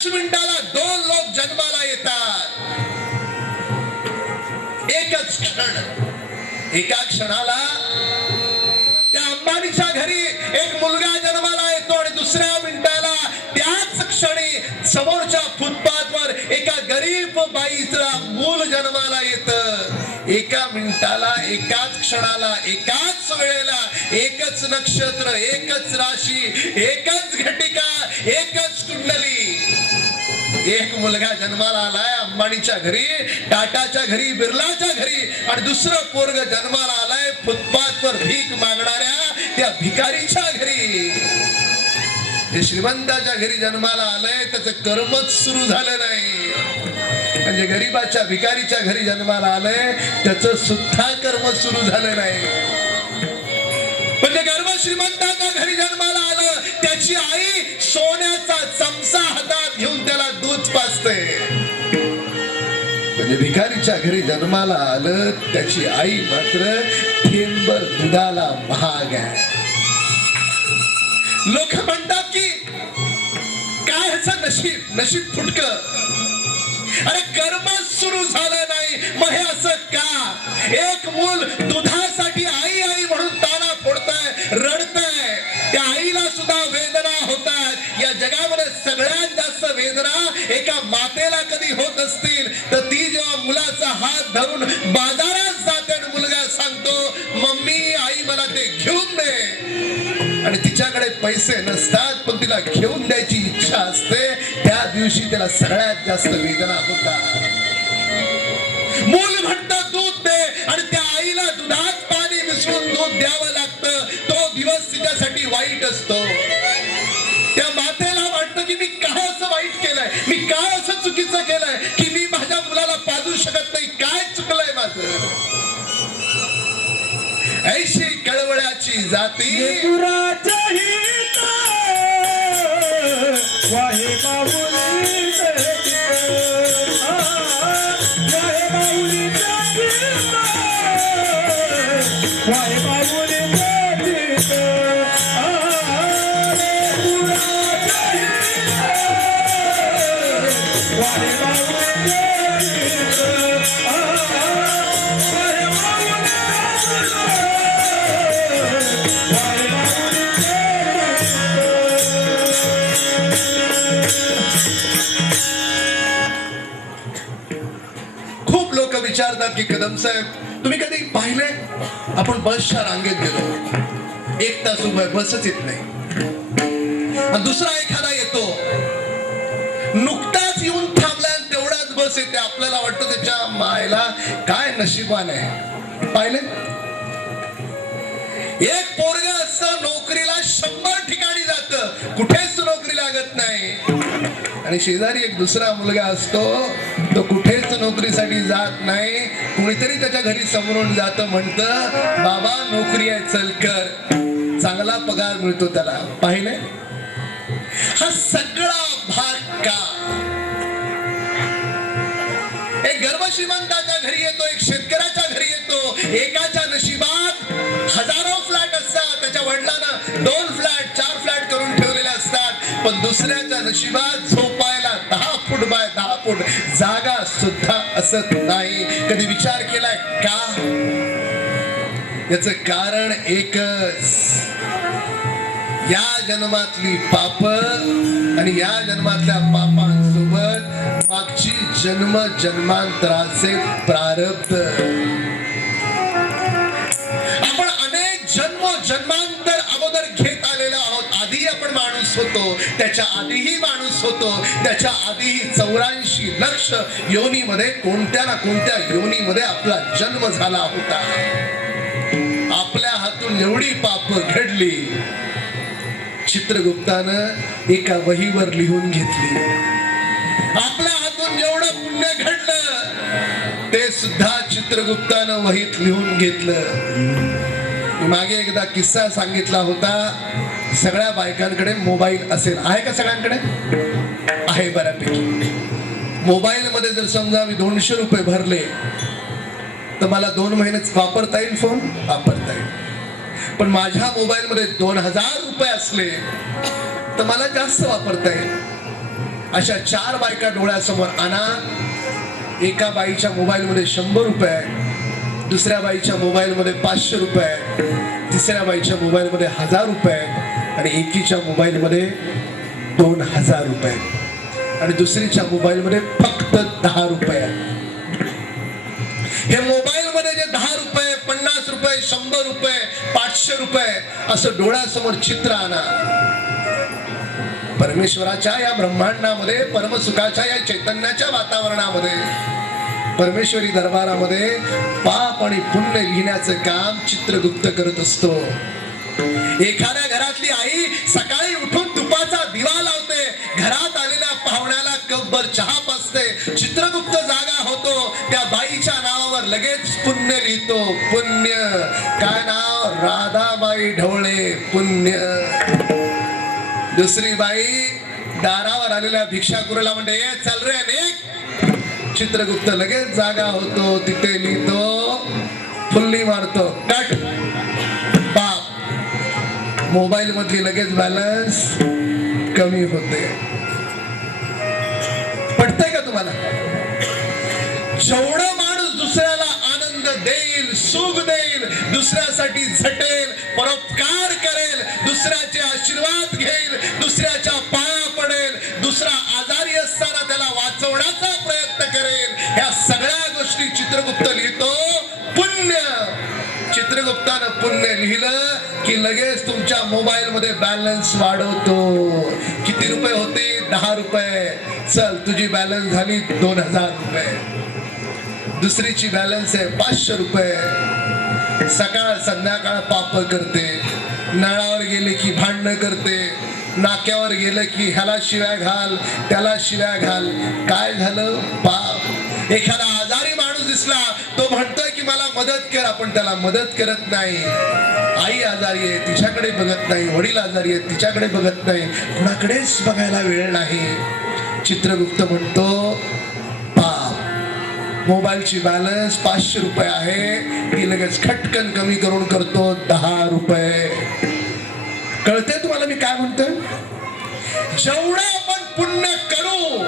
मिनिटाला 2 लोक जन्माला येतात. एकच क्षण, एका क्षणाला त्या अंबानीच्या घरी एक मुलगा जन्माला येतो आणि दुसऱ्या मिनिटाला त्याच क्षणी समोरच्या फुटपाथवर एका गरीब बाईचा मूल जन्माला येतं. एका मिनिटाला, एकाच क्षणाला, एकाच वेळेला, एकच नक्षत्र, एकच राशी, एकच घटिका, एकच कुंडली. एक मुलगा जन्माला आलाय अंबानीच्या घरी, टाटाच्या घरी, बिर्लाच्या घरी, आणि दुसरं पोरग जन्माला आलाय फुटपाथवर भीक मागणाऱ्या त्या भिकारीच्या घरी. ते श्रीमंताच्या घरी जन्माला आलंय त्याचं कर्मच सुरू झालं नाही, म्हणजे गरीबाच्या भिकारीच्या घरी जन्माला आलंय त्याचं सुद्धा कर्म सुरू झालं नाही. म्हणजे गर्भ श्रीमंताच्या घरी जन्माला आलं, त्याची आई सोन्याचा चमचा हातात घेऊन त्याला दूध पाजते. म्हणजे भिकारीच्या घरी जन्माला आलं, त्याची आई मात्र थेंबर दुधाला महाग आहे. लोक म्हणतात की काय ह्याचं नशीब, नशीब फुटकं. अरे कर्म सुरू झालं नाही, मग हे असं का? एक मूल दुधासाठी आई आई म्हणून ताना फोडताय, रडताय. त्या आईला सुद्धा वेदना होतात. या जगामध्ये सगळ्यात जास्त वेदना एका मातेला कधी होत असतील तर ती जेव्हा मुलाचा हात धरून बाजारात जाते आणि मुलगा सांगतो मम्मी आई मला ते घेऊन दे, आणि तिच्याकडे पैसे नसतात पण तिला घेऊन द्यायची इच्छा असते, त्या दिवशी त्याला सगळ्यात जास्त वेदना होतात. मूल म्हणतं दूध दे आणि त्या आईला दुधात पाणी मिसळून दूध द्यावं लागतं. तो दिवस तिच्यासाठी वाईट असतो. त्या मातेला वाटतं की मी काय असं वाईट केलंय, मी काय असं चुकीचं केलंय की मी माझ्या मुलाला पाजू शकत नाही, काय चुकलंय माझं. ऐशी कळवळ्याची जाती विचारतात की कदम साहेब तुम्ही कधी पाहिले, आपण बसच्या रांगेत गेलो, 1 तास उभा बसच येत नाही, आणि दुसरा एखादा येतो नुकताच येऊन थांबला तेवढाच बस येते. आपल्याला वाटतं त्याच्या मायला काय नशिबान आहे. पाहिले, एक पोरग असतं नोकरीला 100 ठिकाणी जातं, कुठेच नोकरी लागत नाही, आणि शेजारी एक दुसरा मुलगा असतो तो कुठेच नोकरीसाठी जात नाही. कुणीतरी त्याच्या घरी समोरून जातं, म्हणतं बाबा नोकरी आहे चल कर, चांगला पगार मिळतो त्याला. पाहिले, हा सगळा भाग का? एक गर्भ श्रीमंताच्या घरी येतो, एक शेतकऱ्याच्या घरी येतो. एकाच्या नशिबात हजारो फ्लॅट असतात, त्याच्या वडिलांना 2 फ्लॅट 4 फ्लॅट करून ठेवलेले असतात, पण दुसऱ्याच्या नशिबात झोपायला 10 फूट बाय 10 फूट जागा सुद्धा असत नाही. कधी विचार केलाय का? याच कारण एकच, या जन्मातली पाप आणि या जन्मातल्या पापांसोबत मागची जन्म जन्मांतराचे प्रारब्ध. आपण अनेक जन्म जन्मांतर अगोदर घेत आलेलो आहोत. आधी आपण माणूस होतो, त्याच्या आधीही माणूस होतो, त्याच्या आधीही 84 लक्ष योनीमध्ये कोणत्या ना कोणत्या योनीमध्ये आपला जन्म झाला होता. आपल्या हातून एवढी पाप घडली, चित्रगुप्तानं एका वहीवर लिहून घेतली. आपल्या हातून जेवढं पुण्य घडलं ते सुद्धा चित्रगुप्तानं वहीत लिहून घेतलं. मागे एकदा किस्सा सांगितला होता. सगळ्या बायकांकडे मोबाईल असेल, आहे का? सगळ्यांकडे आहे बऱ्यापैकी. मोबाईल मध्ये जर समजा मी 200 रुपये भरले तर मला 2 महिनेच वापरता येईल, फोन वापरता येईल. पण माझ्या मोबाईल मध्ये 2000 रुपये असले तर मला जास्त वापरता येईल. अशा 4 बायका डोळ्यासमोर आणा. एका बाईच्या मोबाईल मध्ये 100 रुपये, दुसऱ्या बाईच्या मोबाईल मध्ये 500 रुपये, तिसऱ्या बाईच्या मोबाईल मध्ये 1000 रुपये आणि एकीच्या मोबाईल मध्ये 2000 रुपये आणि दुसरीच्या मोबाईल मध्ये फक्त 10 रुपये. हे मोबाईल मध्ये जे 10 रुपये, 50 रुपये, 100 रुपये, 500 रुपये असं डोळ्यासमोर चित्र आणा. परमेश्वराच्या या ब्रह्मांडामध्ये, परमसुखाच्या या चैतन्याच्या वातावरणामध्ये, परमेश्वरी दरबारामध्ये पाप आणि पुण्य लिहिण्याचं काम चित्रगुप्त करत असतो. एखाद्या घरातली आई सकाळी उठून तुपाचा दिवा लावते, घरात आलेल्या पाहुण्याला कपभर चहा पाजते, चित्रगुप्त जागा होतो, त्या बाईच्या नावावर लगेच पुण्य लिहितो. पुण्य काय नाव? राधाबाई ढवळे. पुण्य. दुसरी बाई दारावर आलेल्या भिक्षाकुराला म्हणते, ये चल रे निघ. चित्रगुप्त लगेच जागा होतो, तिथे लिहितो, फुल्ली मारतो, कट. बाप मोबाईल मधली लगेच बॅलन्स कमी होते. पटतंय का तुम्हाला? जेवढा माणूस दुसऱ्याला आनंद देईल, सुख देईल, दुसऱ्यासाठी झटेल, परोपकार करेल, दुसऱ्याचे आशीर्वाद घेईल, दुसऱ्याच्या पाया पडेल, दुसरा आजारी असताना त्याला वाचवण्याचा प्रयत्न करेल, ह्या सगळ्या गोष्टी चित्रगुप्त लिहितो. पुण्य. चित्रगुप्तानं पुण्य लिहिलं की लगेच तुमच्या मोबाईल मध्ये बॅलन्स वाढवतो. किती रुपये होते? 10 रुपये. चल तुझी बॅलन्स झाली 2000 रुपये. दुसरीची बॅलन्स आहे 500 रुपये. सकाळ संध्याकाळ पाप करते, नळावर गेले की भांडणं करते, नाक्यावर गेलं की ह्याला शिव्या घाल, त्याला शिव्या घाल. काय झालं? पाप. एखादा आजारी माणूस दिसला, तो म्हणतोय की मला मदत कर, आपण त्याला मदत करत नाही. आई आजारी आहे, तिच्याकडे बघत नाही. वडील आजारी आहेत, तिच्याकडे बघत नाही. कुणाकडेच बघायला वेळ नाही. चित्रगुप्त म्हणतो पाप. मोबाईलची बॅलन्स 500 रुपये आहे, ती लगेच खटकन कमी करून करतो 10 रुपये. कळतंय तुम्हाला मी काय म्हणतोय? जेवढं आपण पुण्य करू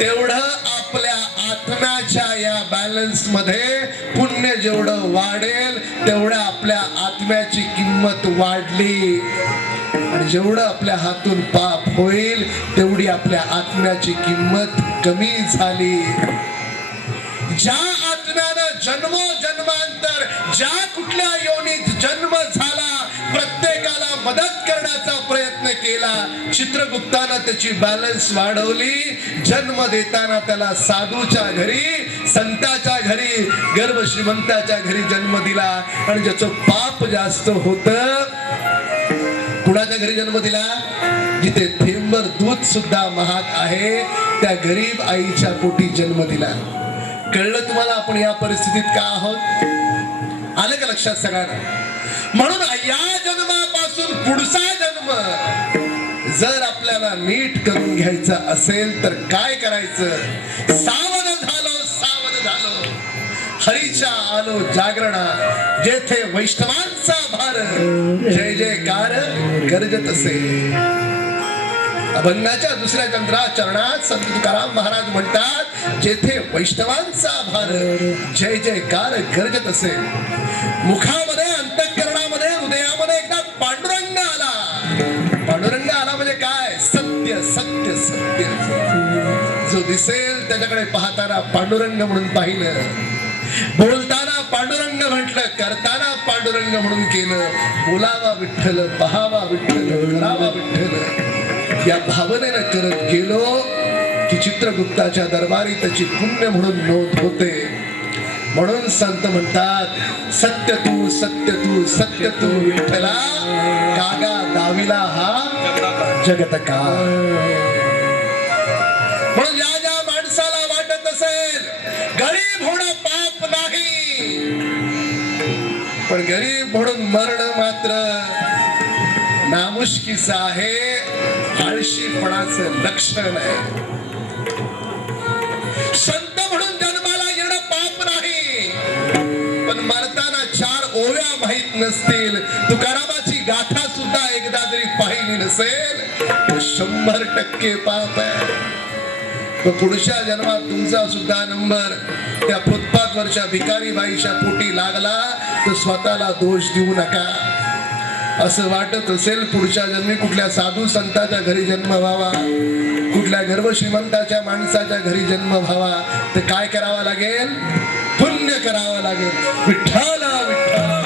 तेवढं आपल्या आत्म्याच्या या बॅलन्स मध्ये पुण्य जेवढं वाढेल तेवढं आपल्या आत्म्याची किंमत वाढली आणि जेवढं आपल्या हातून पाप होईल तेवढी आपल्या आत्म्याची किंमत कमी झाली. ज्या आत्म्यानं जन्मोजन्मांतर ज्या कुठल्या योनीत जन्म झाला, प्रत्येकाला मदत करण्याचा प्रयत्न केला, चित्रगुप्तानं त्याची बॅलन्स वाढवली. जन्म देताना त्याला साधूच्या घरी, संताच्या घरी, गर्भ श्रीमंताच्या घरी जन्म दिला आणि ज्याचं पाप जास्त होत, कुणाच्या घरी जन्म दिला? जिथे थेंबर दूध सुद्धा महाग आहे, त्या गरीब आईच्या पोटी जन्म दिला. कळलं तुम्हाला आपण या परिस्थितीत का आहोत? आलं का लक्षात सगळ्यांना? म्हणून या जन्मापासून पुढचा जन्म जर आपल्याला नीट करून घ्यायचा असेल तर काय करायचं? सावध झालो, सावध झालो, हरीच्या आलो जागरणा, जेथे वैष्णवांचा भार, जय जयकार गर्जत असे. अभंगाच्या दुसऱ्या चरणात संत तुकाराम महाराज म्हणतात, जेथे वैष्णवांचा भार, जय जयकार गर्जत असे. मुखामध्ये, अंतःकरणामध्ये, हृदयामध्ये एकदा पांडुरंग आला. पांडुरंग आला म्हणजे काय? सत्य सत्य सत्य. जो दिसेल त्याच्याकडे पाहताना पांडुरंग म्हणून पाहिलं, बोलताना पांडुरंग म्हटलं, करताना पांडुरंग म्हणून केलं. बोलावा विठ्ठल, पहावा विठ्ठल, करावा विठ्ठल या भावनेनं करत गेलो की चित्रगुप्ताच्या दरबारी त्याची पुण्य म्हणून नोंद होते. म्हणून संत म्हणतात, सत्य तू सत्य तू सत्य तू विठ्ठला, कागा दाविला हा जगत का. म्हणून ज्या ज्या माणसाला वाटत असेल गरीब होणं पाप नाही, पण गरीब म्हणून मरण मात्र नामुष्कीच आहे, आळशीपणाचं लक्षण आहे. संत म्हणून जन्माला येणं पाप नाही, पण मरताना 4 ओव्या माहित नसतील, तुकारामाची गाथा सुद्धा एकदा जरी पाहिली नसेल, 100% पाप आहे. तो पुढच्या जन्मात तुमचा सुद्धा नंबर त्या फुटपाथवरच्या भिकारी बाईच्या पोटी लागला तर स्वतःला दोष देऊ नका. असं वाटत असेल पुढच्या जन्मी कुठल्या साधू संताच्या घरी जन्म व्हावा, कुठल्या गर्भ श्रीमंताच्या माणसाच्या घरी जन्म व्हावा, तर काय करावं लागेल? पुण्य करावं लागेल. विठ्ठला विठ्ठला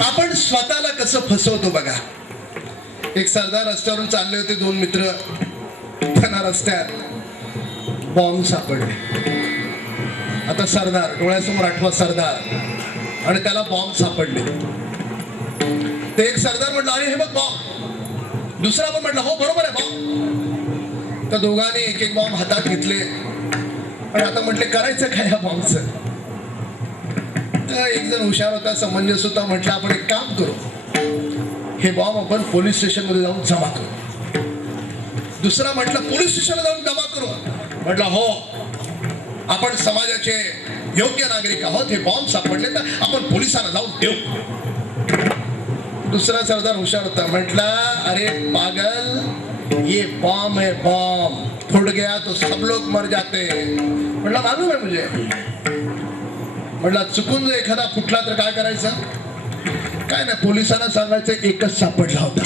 आपण स्वतःला कसं फसवतो बघा. एक सरदार रस्त्यावरून चालले होते, दोन मित्र. त्यांना रस्त्यात बॉम्ब सापडले. आता सरदार डोळ्यासमोर आठवा सरदार आणि त्याला बॉम्ब सापडले. ते एक सरदार म्हटलं अरे हे बघ बॉम्ब. दुसरा पण म्हटलं हो बरोबर आहे बॉम्ब. तर दोघांनी एक एक बॉम्ब हातात घेतले आणि आता म्हटले करायचं काय ह्या बॉम्बचं. तर एक जण हुशार होता, समंजस होता, म्हटलं आपण एक काम करू, हे बॉम्ब आपण पोलीस स्टेशन मध्ये जाऊन जमा करू. दुसरा म्हटलं पोलीस स्टेशनला जाऊन जमा करू. म्हटलं हो, आपण समाजाचे योग्य नागरिक आहोत, हे बॉम्ब सापडले तर आपण पोलिसांना जाऊन देऊ. दुसरा सरदार हुशार होता, म्हटला अरे पागल, ये बॉम्ब है बॉम्ब, फुट गया तो सब लोग मर जाते. म्हटलं मालूम आहे मुझे. म्हटलं चुकून जर एखादा फुटला तर काय करायचं? काय नाही, पोलिसांना सांगायचं एकच सापडला होता.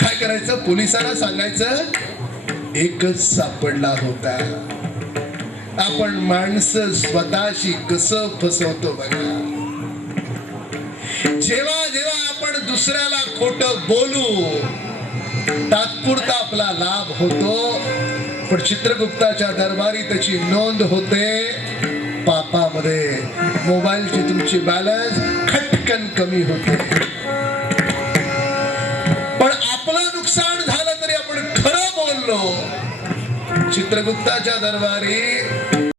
काय करायचं? पोलिसांना सांगायचं एकच सापडला होता. आपण माणसं स्वतःशी कसं फसवतो बघा. जेव्हा जेव्हा आपण दुसऱ्याला खोटं बोलू, तात्पुरता आपला लाभ होतो, पण चित्रगुप्ताच्या दरबारी त्याची नोंद होते पापामध्ये. मोबाईलची तुमची बॅलन्स खटकन कमी होते. पण आपलं नुकसान झालं तरी आपण खरं बोललो. चित्रगुप्ताच्या दरबारी